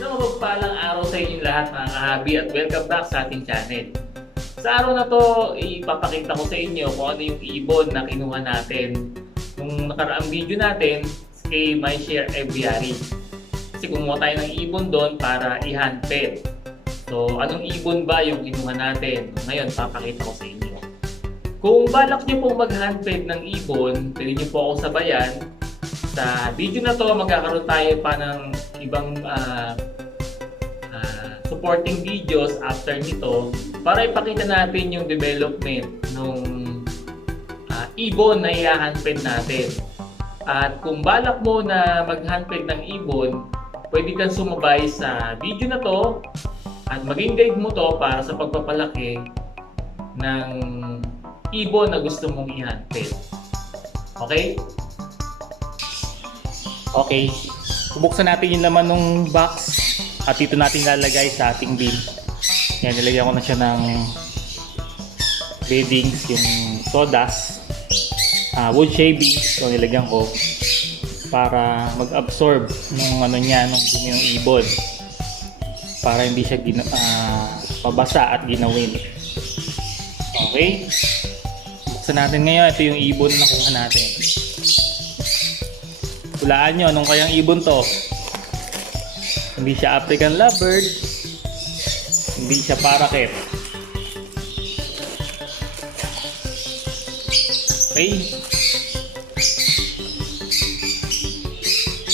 So mapagpalang araw sa inyong lahat mga kahabi at welcome back sa ating channel. Sa araw na to, ipapakita ko sa inyo kung ano yung ibon na kinuha natin nung nakaraang video natin kay MyShare Aviary. Kasi kumuha tayo ng ibon doon para i-handped. So anong ibon ba yung kinuha natin? Ngayon, papakita ko sa inyo. Kung balak nyo pong mag-handped ng ibon, pwede nyo po ako sabayan. Sa video na to, magkakaroon tayo pa ng ibang supporting videos after nito para ipakita natin yung development ng ibon na i-handped natin. At kung balak mo na mag-handped ng ibon, pwede kang sumabay sa video na to at maging guide mo to para sa pagpapalaki ng ibon na gusto mong i-handped. Okay? Okay, bubuksan natin yung laman ng box at ito natin lalagay sa ating bin. Yan, nilagyan ko na siya ng beddings, yung sawdust, wood shavings, so nilagyan ko para mag-absorb ng ano niya, ng dumi ng ibon para hindi siya pabasa at ginawin. Okay, buksan natin ngayon. Ito yung ibon na nakuha natin. Hulaan nyo, anong kayang ibon to? Hindi siya African lovebird, hindi siya parakeet. Okay.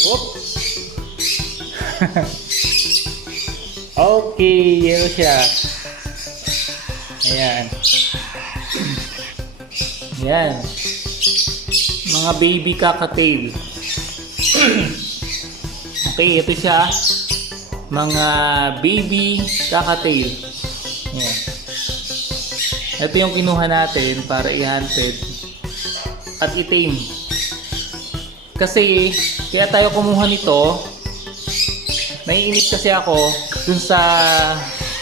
Oop. Okay, yellow siya. Ayan. Ayan. Mga baby cockatiel. Okay, ito siya. Mga baby cockatiel. Ayan. Ito yung kinuha natin para i-handped at i-tame. Kasi, kaya tayo kumuha nito, naiinip kasi ako dun sa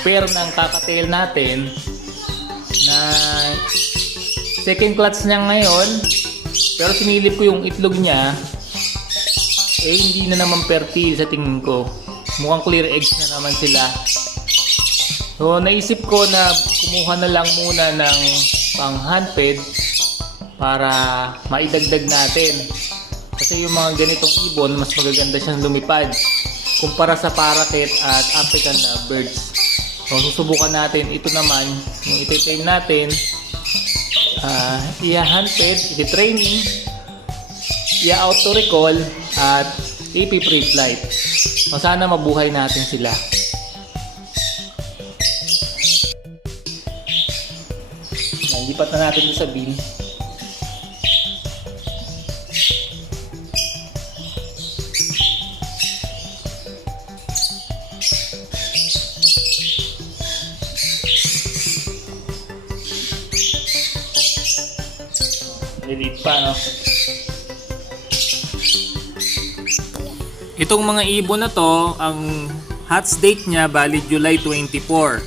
pair ng cockatiel natin na second clutch niya ngayon, pero sinilip ko yung itlog niya. Hindi na naman fertile sa tingin ko. Mukhang clear eggs na naman sila. So naisip ko na kumuha na lang muna ng pang handped para maidagdag natin. Kasi yung mga ganitong ibon, mas magaganda siyang lumipad kumpara sa parakeet at African lovebirds. So susubukan natin. Ito naman, yung iti-train natin, i-handped, iti-training, i-auto recall at ipi-pre-flight. So, sana mabuhay natin sila. Lipat na natin sa bin. Lilit pa, no? Itong mga ibon na to, ang hatch date niya bali July 24.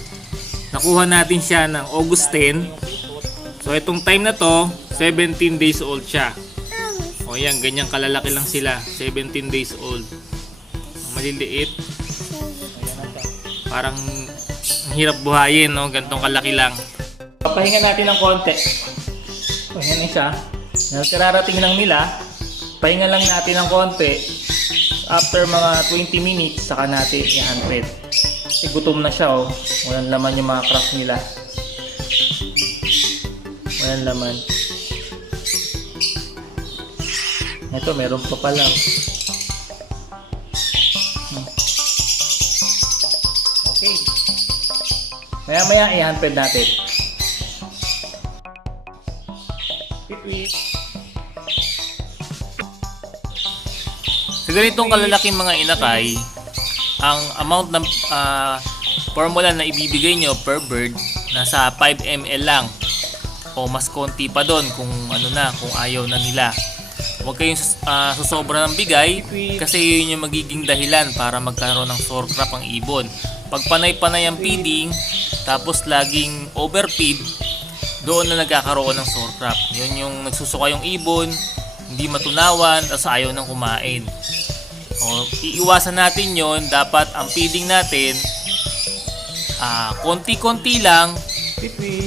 Nakuha natin siya ng August 10. So itong time na to, 17 days old siya. O yan, ganyan kalalaki lang sila, 17 days old. Maliliit. Parang ang hirap buhayin, no? Gantong kalaki lang. Papahinga natin ng konti. O yan isa. Kararating lang nila. Pahinga lang natin ng konti. After mga 20 minutes, saka natin i-handped. Kasi gutom na siya, oh. Walang laman yung mga crack nila. Walang laman. Ito, meron pa pala. Okay. Maya-maya i-handped natin. Pitwit. Sa ganitong kalalaking mga inakay, ang amount ng formula na ibibigay nyo per bird nasa 5 ml lang o mas konti pa doon kung ano na, kung ayaw na nila. Huwag kayong susobra ng bigay kasi yun yung magiging dahilan para magkaroon ng sore crop ang ibon. Pag panay-panay ang feeding tapos laging overfeed, doon na nagkakaroon ng sore crop. Yun yung nagsusuka yung ibon, hindi matunawan, at ayaw nang kumain. Iiwasan natin yon. Dapat ang feeding natin konti-konti lang,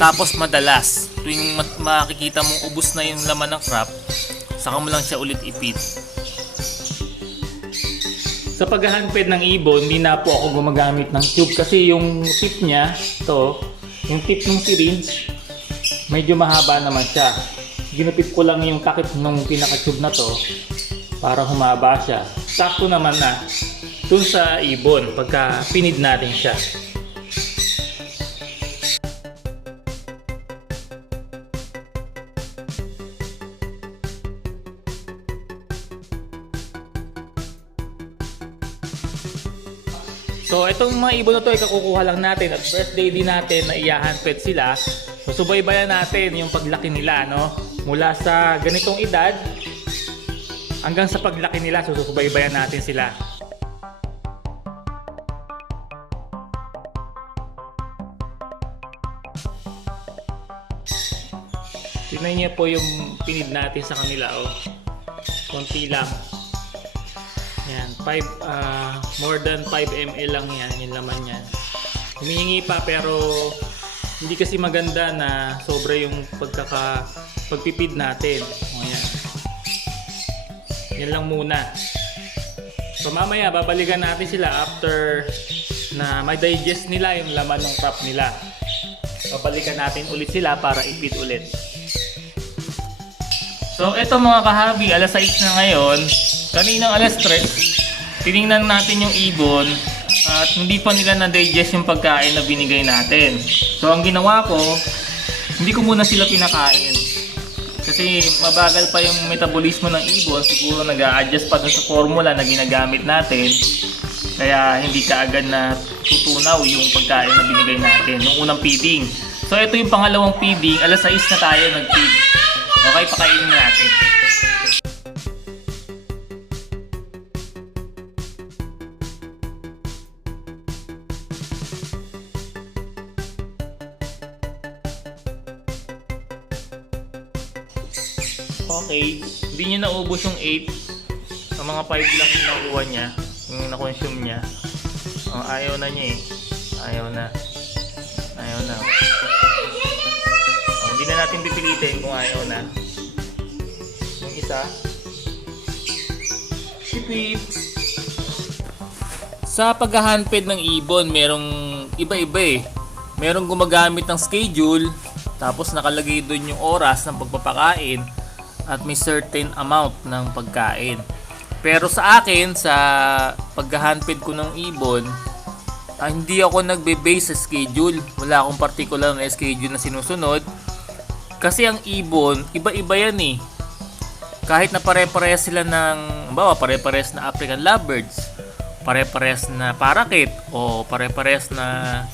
tapos madalas. Tuwing makikita mong ubos na yung laman ng crop, saka mo lang siya ulit i-feed. Sa paghahandped ng ibon, hindi na po ako gumagamit ng tube kasi yung tip niya, yung tip ng syringe, medyo mahaba naman siya. Ginupit ko lang yung takip ng pinaka-tube na to para humaba siya. Sakto naman na dun sa ibon pagka pinid natin siya. So itong mga ibon na to ay kakukuha lang natin at birthday din natin na i-handped sila. So subaybayan natin yung paglaki nila, no? Mula sa ganitong edad hanggang sa paglaki nila, so subaybayan natin sila. Tingnan niyo po yung pinid natin sa kanila, konti lang. Yan, more than 5 ml lang yan, yung laman yan. Humihingi pa pero hindi kasi maganda na sobra yung pagpipid natin. Yan. Yan lang muna. So mamaya babalikan natin sila after na may digest nila yung laman ng crop nila. Babalikan natin ulit sila para i-feed ulit. So eto mga kahabi, alas 6 na ngayon. Kaninang alas 3, tinignan natin yung ibon at hindi pa nila na-digest yung pagkain na binigay natin. So ang ginawa ko, hindi ko muna sila pinakain. Kasi mabagal pa yung metabolismo ng ibon, siguro nag-a-adjust pa dun sa formula na ginagamit natin. Kaya hindi kaagad na tutunaw yung pagkain na binigay natin nung unang feeding. So ito yung pangalawang feeding, alas 6 na tayo nag-feed. Okay, pakainin natin. Okay, hindi niya naubos yung 8. Ang mga 5 lang yung nakuha niya, yung na-consume niya. Ayaw na niya eh. Ayaw na. Hindi na natin pipilitin kung ayaw na. Yung isa. Sipip. Sa paghahandped ng ibon, merong iba-iba eh. Merong gumagamit ng schedule, tapos nakalagay doon yung oras ng pagpapakain at may certain amount ng pagkain. Pero sa akin, sa paghahandped ko ng ibon, hindi ako nagbe-base sa schedule. Wala akong particular na schedule na sinusunod. Kasi ang ibon, iba-iba yan eh. Kahit na pare-parehas sila ng, pare-parehas na African lovebirds, pare-parehas na parakeet, o pare-parehas na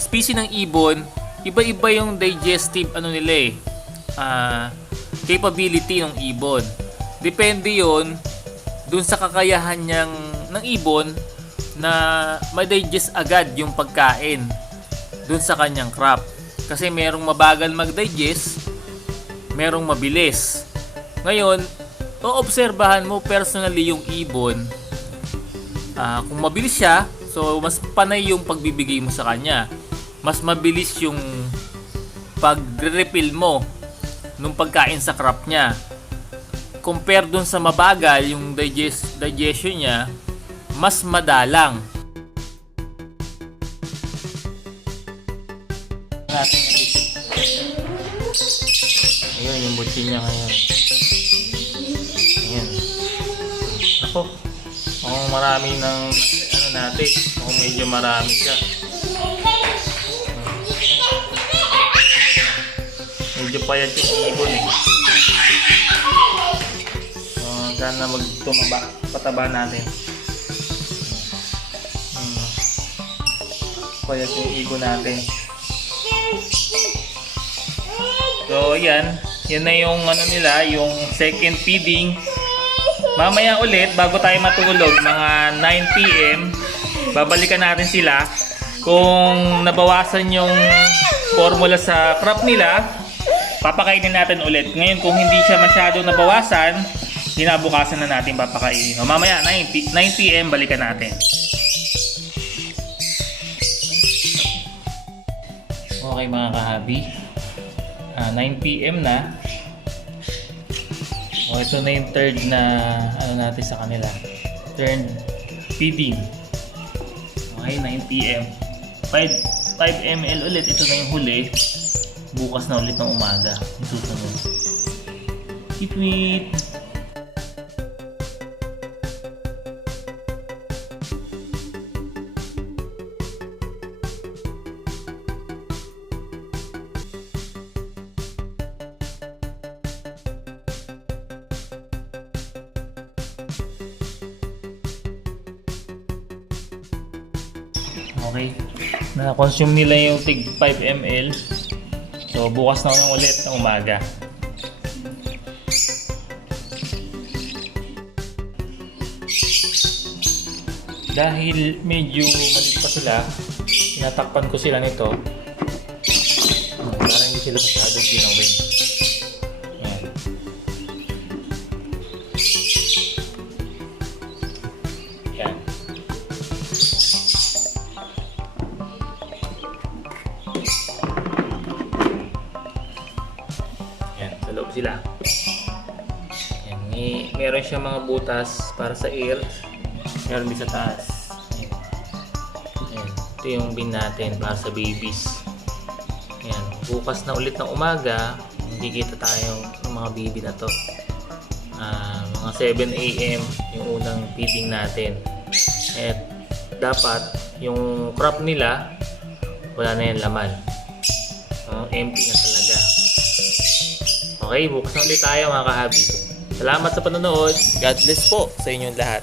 species ng ibon, iba-iba yung digestive nila capability ng ibon. Depende yon dun sa kakayahan ng ibon na ma-digest agad yung pagkain dun sa kanyang crop. Kasi merong mabagal mag-digest, merong mabilis. Ngayon, oobserbahan mo personally yung ibon. Kung mabilis siya, so mas panay yung pagbibigay mo sa kanya. Mas mabilis yung pag-refill mo nung pagkain sa crop niya. Compare dun sa mabagal yung digestion niya, mas madalang. Ayun yung butsi niya ngayon. Ayan. Ako, marami ng natin. Medyo marami siya. Medyo payat yung ibon eh. Sana magtumaba, pataba natin. Payat yung ibon natin. So yan na yung nila, yung second feeding. Mamaya ulit, bago tayo matulog, mga 9 PM, babalikan natin sila. Kung nabawasan yung formula sa crop nila, papakainin natin ulit. Ngayon kung hindi siya masyado nabawasan, kinabukasan na natin papakainin. O mamaya 9 p.m. balikan natin. Okay mga kahabi, 9 p.m. na. O ito na yung third na ano natin sa kanila, third feeding. Okay, 9 p.m. 5 ml ulit, ito na yung huli. Bukas na ulit ng umaga yung susunod. Tweet! Okay, na-consume nila yung tig 5 ml. So bukas na lang ulit ng umaga. Dahil medyo maliit pa sila, tinatakpan ko sila nito para hindi sila masyadong ginawin. Ayan. Ayan. Ayan, sa loob sila. Ayan, meron siyang mga butas para sa air. Meron din sa taas. Ayan. Ayan. Ito yung bin natin para sa babies. Ayan. Bukas na ulit ng umaga, magkikita tayo ng mga baby na to. Mga 7 a.m. yung unang feeding natin. At dapat yung crop nila wala na yung laman. Empty na talaga. Okay, bukas na ulit tayo mga kahabi. Salamat sa panonood. God bless po sa inyong lahat.